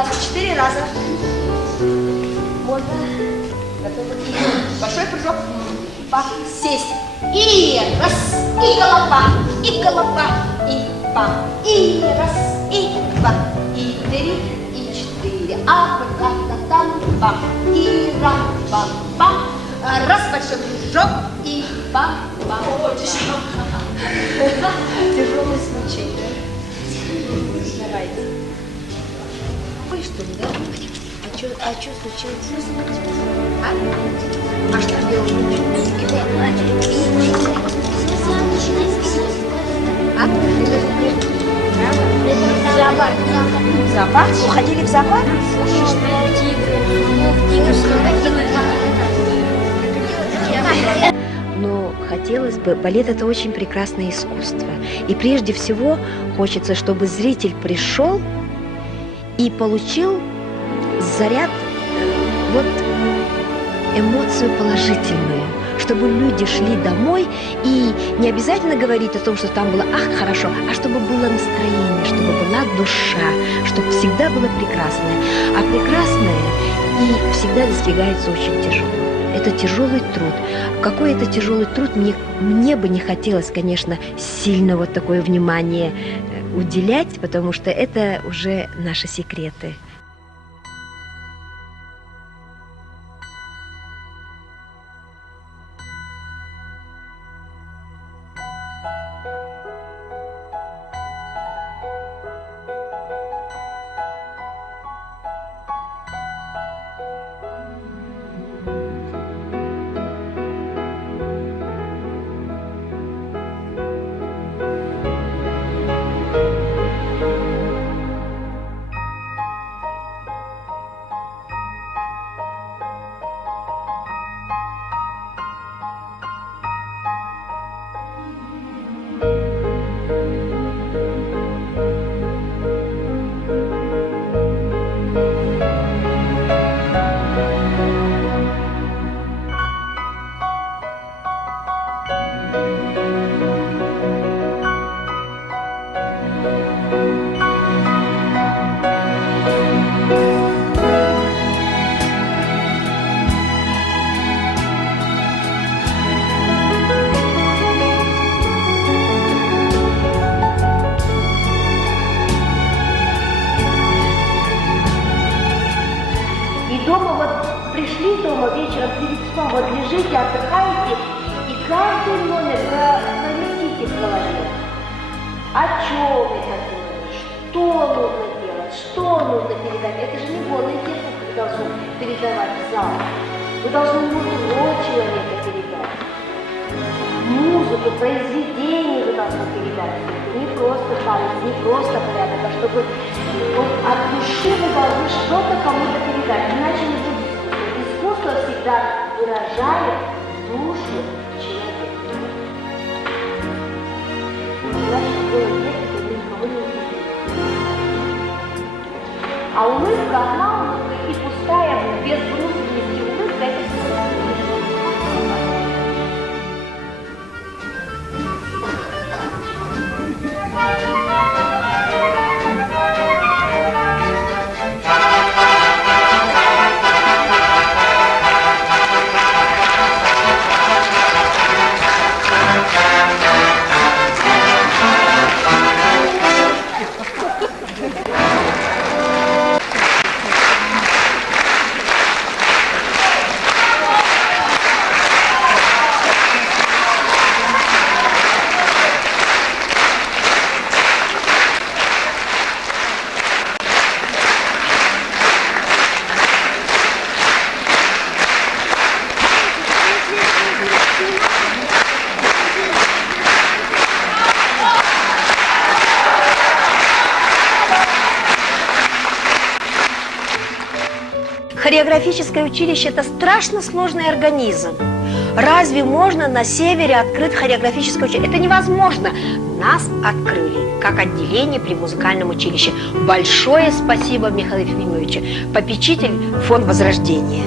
раза, 4 раза. Можно. Готово. Большой прыжок. Сесть. И раз, и голова, и голова, и па, и раз, и два, и три, и четыре. Абракадабра, и ра-ба-ба. Раз, большой прыжок, и ба-ба. О, тяжело. Тяжелый случай, да? Давайте. Вы что ли, да? А что случилось? А что делать? Зоопарк. Зоопарк? Уходили в зоопарк? Но хотелось бы, балет – это очень прекрасное искусство. И прежде всего хочется, чтобы зритель пришел и получил заряд, вот эмоцию положительную, чтобы люди шли домой и не обязательно говорить о том, что там было «ах, хорошо», а чтобы было настроение, чтобы была душа, чтобы всегда было прекрасное. А прекрасное и всегда достигается очень тяжело. Это тяжелый труд. Какой это тяжелый труд, мне бы не хотелось, конечно, сильно вот такое внимание уделять, потому что это уже наши секреты. Вечером перед сном вот лежите, отдыхаете, и каждый номер провертите в голове. О чем это было? Что нужно делать? Что нужно передать? Это же не голые техники вы должны передавать в зал. Вы должны нутро человека передать. Музыку, произведение вы должны передать. Не просто память, не просто порядок, а чтобы вот от души вы должны что-то кому-то передать. Иначе не будет. Искусство всегда выражает душу человека. Значит, было нет, это никого не увидит. А улыбка, одна улыбка и пустая, без внутренности улыбка, это все. Хореографическое училище – это страшно сложный организм. Разве можно на севере открыть хореографическое училище? Это невозможно. Нас открыли как отделение при музыкальном училище. Большое спасибо Михаилу Ефимовичу, попечитель фонд Возрождения.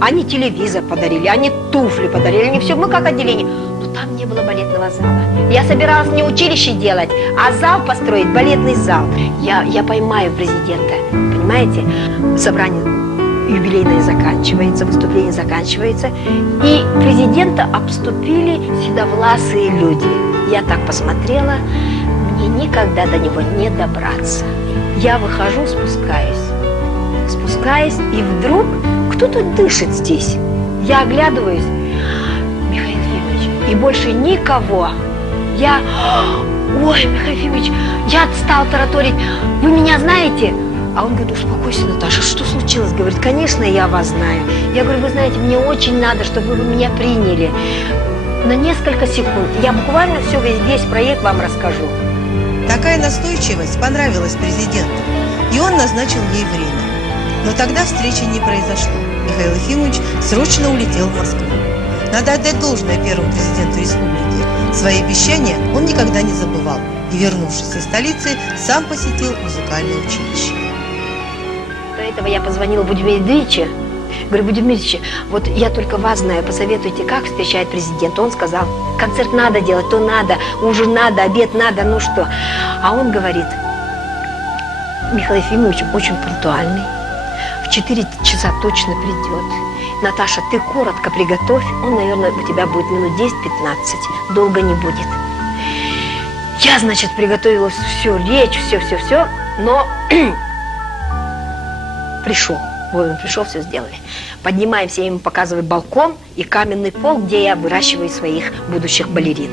Они телевизор подарили, они туфли подарили, они все, мы как отделение. Но там не было балетного зала. Я собиралась не училище делать, а зал построить, балетный зал. Я поймаю президента, понимаете? Собрание юбилейное заканчивается, выступление заканчивается, и президента обступили седовласые люди. Я так посмотрела, мне никогда до него не добраться. Я выхожу, спускаюсь, и вдруг кто-то дышит здесь. Я оглядываюсь, Михаил Ефимович, и больше никого. Ой, Михаил Ефимович, я стал тараторить, вы меня знаете? А он говорит, успокойся, Наташа, что случилось? Говорит, конечно, я вас знаю. Я говорю, вы знаете, мне очень надо, чтобы вы меня приняли. На несколько секунд. Я буквально весь проект вам расскажу. Такая настойчивость понравилась президенту, и он назначил ей время. Но тогда встречи не произошло. Михаил Ефимович срочно улетел в Москву. Надо отдать должное первому президенту республики. Свои обещания он никогда не забывал и, вернувшись из столицы, сам посетил музыкальное училище. До этого я позвонила Будимиру Дмитриевичу. Говорю, Будимир Дмитриевич, вот я только вас знаю, посоветуйте, как встречает президент. Он сказал, концерт надо делать, то надо, ужин надо, обед надо, ну что. А он говорит, Михаил Ефимович очень пунктуальный, в 4 часа точно придет. Наташа, ты коротко приготовь, он, наверное, у тебя будет минут 10-15, долго не будет. Я, значит, приготовила всю речь, все, но пришел. Он пришел, все сделали. Поднимаемся, я ему показываю балкон и каменный пол, где я выращиваю своих будущих балерин.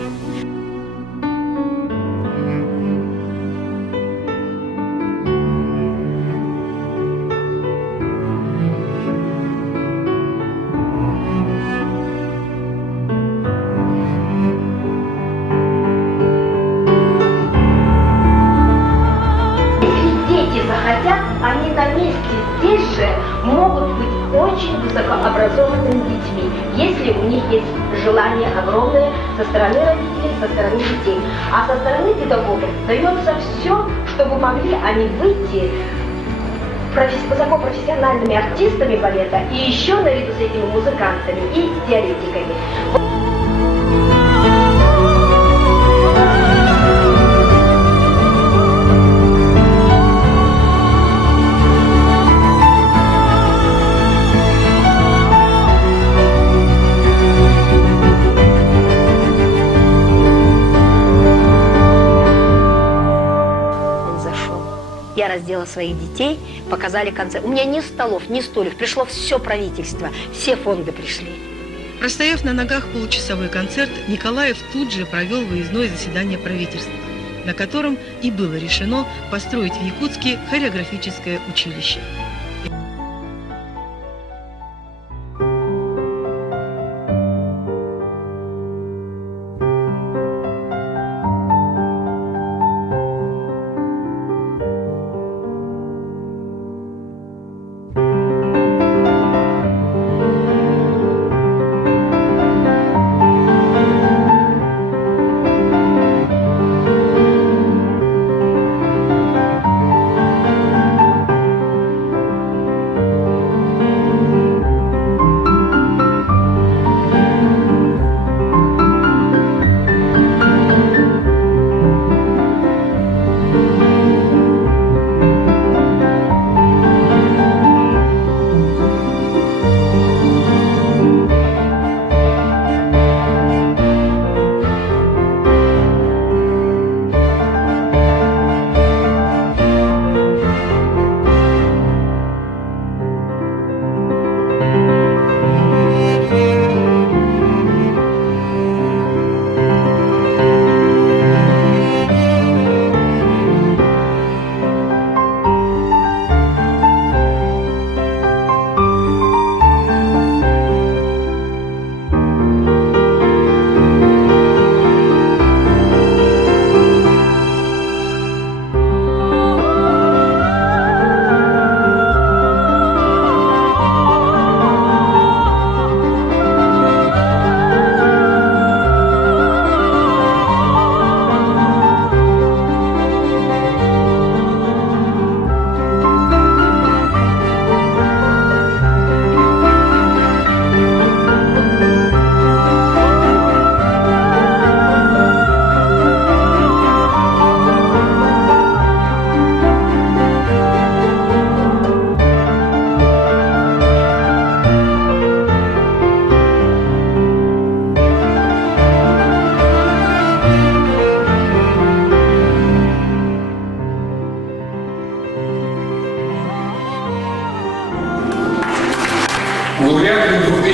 Они на месте здесь же могут быть очень высокообразованными детьми, если у них есть желание огромное со стороны родителей, со стороны детей. А со стороны педагогов дается все, чтобы могли они выйти высокопрофессиональными артистами балета и еще наряду с этими музыкантами и теоретиками. Я раздела своих детей, показали концерт. У меня ни столов, ни стульев, пришло все правительство, все фонды пришли. Простояв на ногах получасовой концерт, Николаев тут же провел выездное заседание правительства, на котором и было решено построить в Якутске хореографическое училище.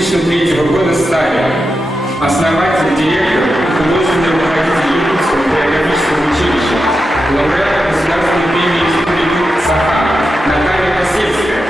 2003 года стали основатель, директор и художественный руководитель Якутского хореографического училища, лауреат Государственной премии «Республики Саха» Наталья Косельская.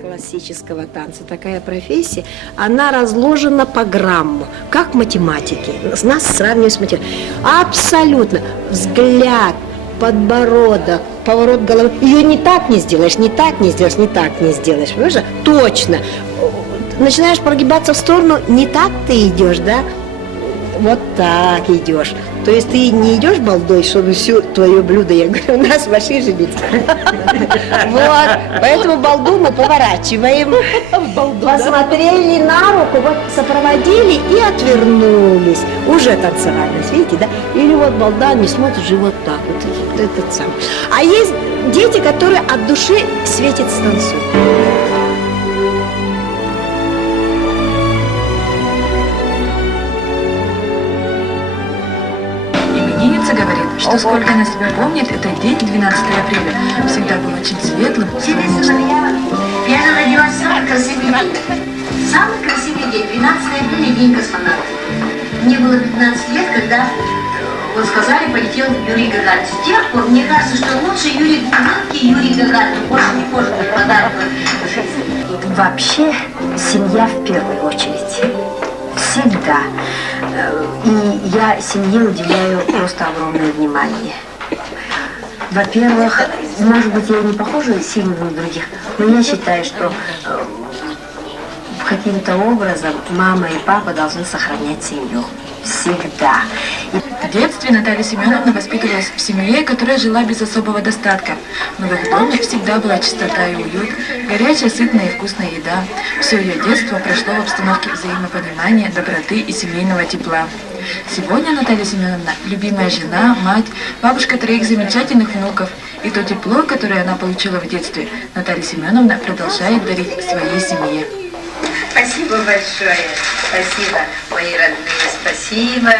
Классического танца, такая профессия, она разложена по грамму, как в математике. Нас сравнивают с математикой. Абсолютно. Взгляд, подбородок, поворот головы. Ее не так не сделаешь, не так не сделаешь, не так не сделаешь. Понимаешь? Точно. Начинаешь прогибаться в сторону, не так ты идешь, да? Вот так идешь. То есть ты не идешь балдой, чтобы все твое блюдо, я говорю, у нас ваши женицы. Вот, поэтому балду мы поворачиваем. Посмотрели на руку, вот сопроводили и отвернулись. Уже танцевальность, видите, да? Или вот балда не смотришь, и вот так вот, этот сам. А есть дети, которые от души светят, танцуют. Племянница говорит, что сколько она себя помнит, этот день, 12 апреля, всегда был очень светлым, солнечным. Я же родилась в самый красивый день. Самый красивый день, 12 апреля, день космонавта. Мне было 15 лет, когда, вот сказали, полетел Юрий Гагарин. С тех пор, мне кажется, что лучше Юрий Гагарин больше не может быть подарок в жизни. Вообще, семья в первую очередь. Всегда. И я семье уделяю просто огромное внимание. Во-первых, может быть, я не похожа сильно на других, но я считаю, что каким-то образом мама и папа должны сохранять семью. Всегда. В детстве Наталья Семеновна воспитывалась в семье, которая жила без особого достатка. Но в их доме всегда была чистота и уют, горячая, сытная и вкусная еда. Все ее детство прошло в обстановке взаимопонимания, доброты и семейного тепла. Сегодня Наталья Семеновна – любимая жена, мать, бабушка 3 замечательных внуков. И то тепло, которое она получила в детстве, Наталья Семеновна продолжает дарить своей семье. Спасибо большое. Спасибо, мои родные, спасибо.